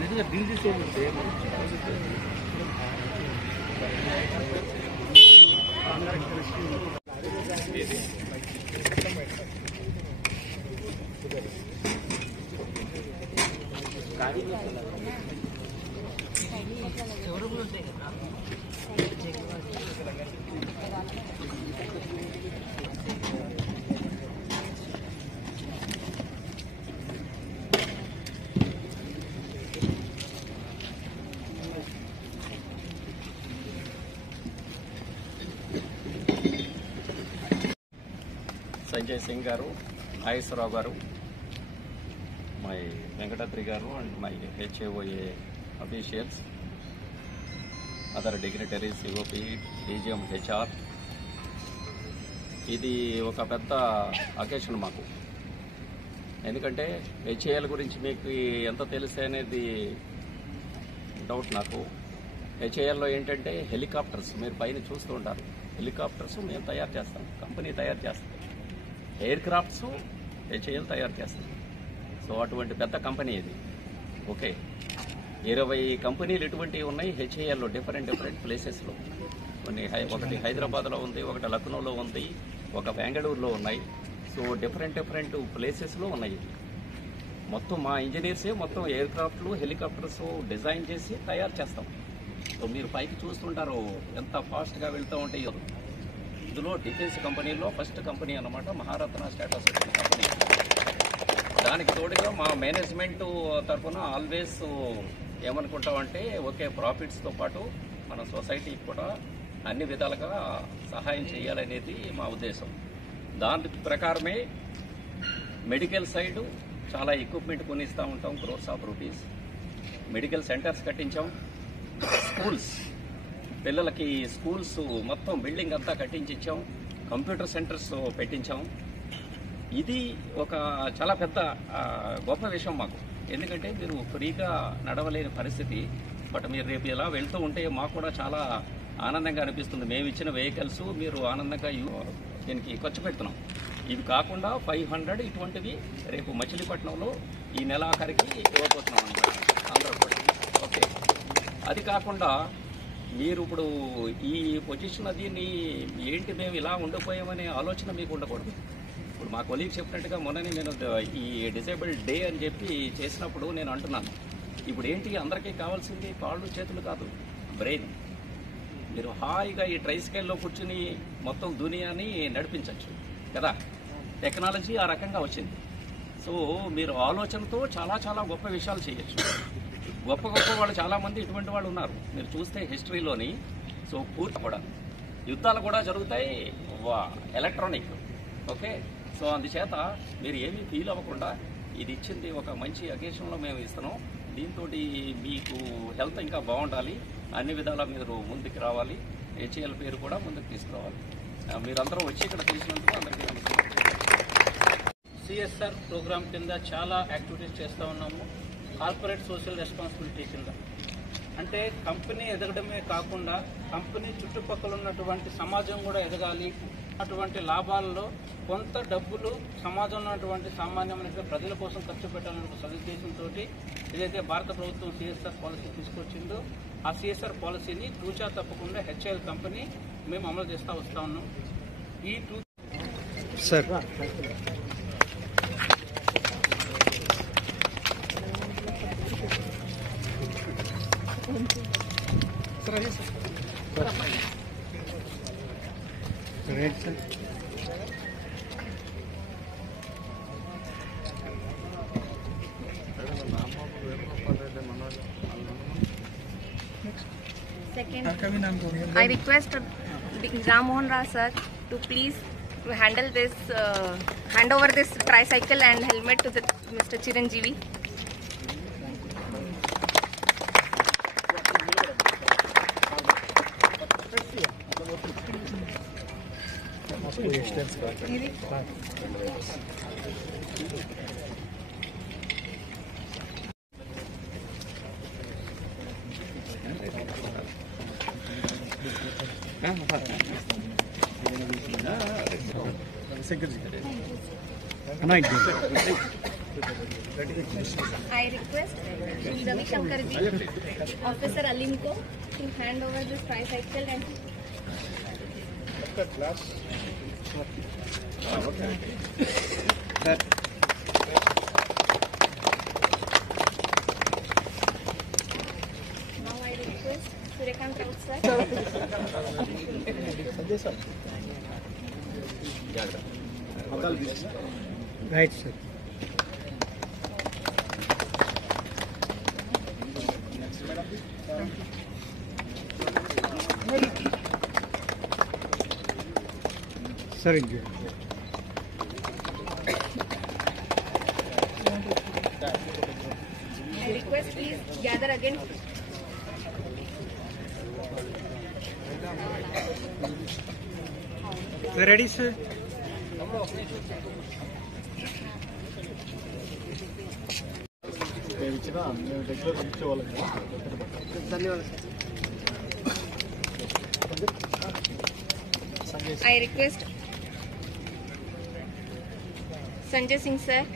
నిజంగా డీల్ చేసేది సంజయ్ సింగ్ గారు, నాగేశ్వరరావు గారు, మై వెంకటాద్రి గారు and my HAOA officials, other dignitaries, COP, DGM, HR. ఇది ఒక పెద్ద అకేషన్ మాకు. ఎందుకంటే HAL గురించి మీకు ఎంత తెలిసే అనేది డౌట్ నాకు. HALలో ఏంటంటే హెలికాప్టర్స్ మీరు పైన చూస్తూ ఉంటారు. హెలికాప్టర్స్ మేము తయారు చేస్తాం, కంపెనీ తయారు చేస్తాం. ఎయిర్ క్రాఫ్ట్స్ HAL తయారు చేస్తాం. సో అటువంటి పెద్ద కంపెనీ ఇది. ఓకే, 20 కంపెనీలు ఇటువంటివి ఉన్నాయి HALలో, డిఫరెంట్ ప్లేసెస్లో. ఒకటి హైదరాబాద్లో ఉంది, ఒకటి లక్నోలో ఉంది, ఒక బెంగళూరులో ఉన్నాయి. సో డిఫరెంట్ ప్లేసెస్లో ఉన్నాయి. మొత్తం మా ఇంజనీర్సే మొత్తం ఎయిర్ క్రాఫ్ట్లు, హెలికాప్టర్స్ డిజైన్ చేసి తయారు చేస్తాం. సో మీరు పైకి చూస్తుంటారు ఎంత ఫాస్ట్గా వెళ్తూ ఉంటాయో. ఇందులో డిఫెన్స్ కంపెనీలో ఫస్ట్ కంపెనీ అన్నమాట, మహారత్న స్టేటస్ వచ్చిన కంపెనీ. దానికి తోడుగా మా మేనేజ్మెంట్ తరఫున ఆల్వేస్ ఏమనుకుంటామంటే ఓకే, ప్రాఫిట్స్తో పాటు మన సొసైటీకి కూడా అన్ని విధాలుగా సహాయం చేయాలనేది మా ఉద్దేశం. దాని ప్రకారమే మెడికల్ సైడు చాలా ఎక్విప్మెంట్ కొనిస్తూ ఉంటాం, crores of rupees. Medical centres కట్టించాం. స్కూల్స్, పిల్లలకి స్కూల్స్ మొత్తం బిల్డింగ్ అంతా కట్టించిచ్చాం. Computer centres పెట్టించాం. ఇది ఒక చాలా పెద్ద గొప్ప విషయం మాకు. ఎందుకంటే మీరు ఫ్రీగా నడవలేని పరిస్థితి. బట్ మీరు రేపు ఇలా వెళ్తూ ఉంటే మాకు కూడా చాలా ఆనందంగా అనిపిస్తుంది. మేము ఇచ్చిన వెహికల్స్ మీరు ఆనందంగా దీనికి ఖర్చు పెడుతున్నాం. ఇవి కాకుండా 500 ఇటువంటివి రేపు మచిలీపట్నంలో ఈ నెలాఖరికి ఇవ్వబోతున్నాం అన్నమాట అందరూ కూడా. ఓకే, అది కాకుండా మీరు ఇప్పుడు ఈ పొజిషన్ దీన్ని ఏంటి మేము ఇలా ఉండిపోయామనే ఆలోచన మీకు ఉండకూడదు. ఇప్పుడు మా కొలీగ్ చెప్పినట్టుగా మొన్ననే నేను ఈ డిసేబుల్డ్ డే అని చెప్పి చేసినప్పుడు నేను అంటున్నాను, ఇప్పుడు ఏంటి అందరికీ కావాల్సింది కాళ్ళు చేతులు కాదు, బ్రెయిన్. మీరు హాయిగా ఈ ట్రైస్కేల్లో కూర్చుని మొత్తం దునియాని నడిపించవచ్చు కదా. టెక్నాలజీ ఆ రకంగా వచ్చింది. సో మీరు ఆలోచనతో చాలా గొప్ప విషయాలు చేయొచ్చు. గొప్ప వాళ్ళు చాలామంది ఇటువంటి వాళ్ళు ఉన్నారు మీరు చూస్తే హిస్టరీలోని. సో పూర్తి కూడా యుద్ధాలు కూడా జరుగుతాయి ఎలక్ట్రానిక్. ఓకే, సో అందుచేత మీరు ఏమీ ఫీల్ అవ్వకుండా ఇది ఇచ్చింది ఒక మంచి అకేషన్లో మేము ఇస్తున్నాం. దీంతో మీకు హెల్త్ ఇంకా బాగుండాలి, అన్ని విధాలా మీరు ముందుకు రావాలి, HAL పేరు కూడా ముందుకు తీసుకురావాలి. మీరందరూ వచ్చి ఇక్కడ తెలిసినందుకు అందరికీ నమస్కారం. CSR ప్రోగ్రామ్ కింద చాలా యాక్టివిటీస్ చేస్తూ ఉన్నాము. కార్పొరేట్ సోషల్ రెస్పాన్సిబిలిటీ కింద అంటే కంపెనీ ఎదగడమే కాకుండా కంపెనీ చుట్టుపక్కల ఉన్నటువంటి సమాజం కూడా ఎదగాలి. అటువంటి లాభాలలో కొంత డబ్బులు సమాజంలో ఉన్నటువంటి సామాన్యమైన ప్రజల కోసం ఖర్చు పెట్టాలనే సదుద్దేశంతో ఏదైతే భారత ప్రభుత్వం CSR పాలసీ తీసుకొచ్చిందో ఆ CSR పాలసీని తూచా తప్పకుండా HAL కంపెనీ మేము అమలు చేస్తూ వస్తూ ఉన్నాం. ఈ sir Second, I request Ram Mohan Rao sir to please handle this, hand over this tricycle and helmet to the Mr. Chiranjeevi. Good night. I request Shri Ravi Shankar ji, Officer Alimco, to hand over this tricycle and Sir. now I request Suryakant Raut sir. Right, sir. Sir, India. I request please gather again. Sir, ready, sir? I request Sanjay Singh sir.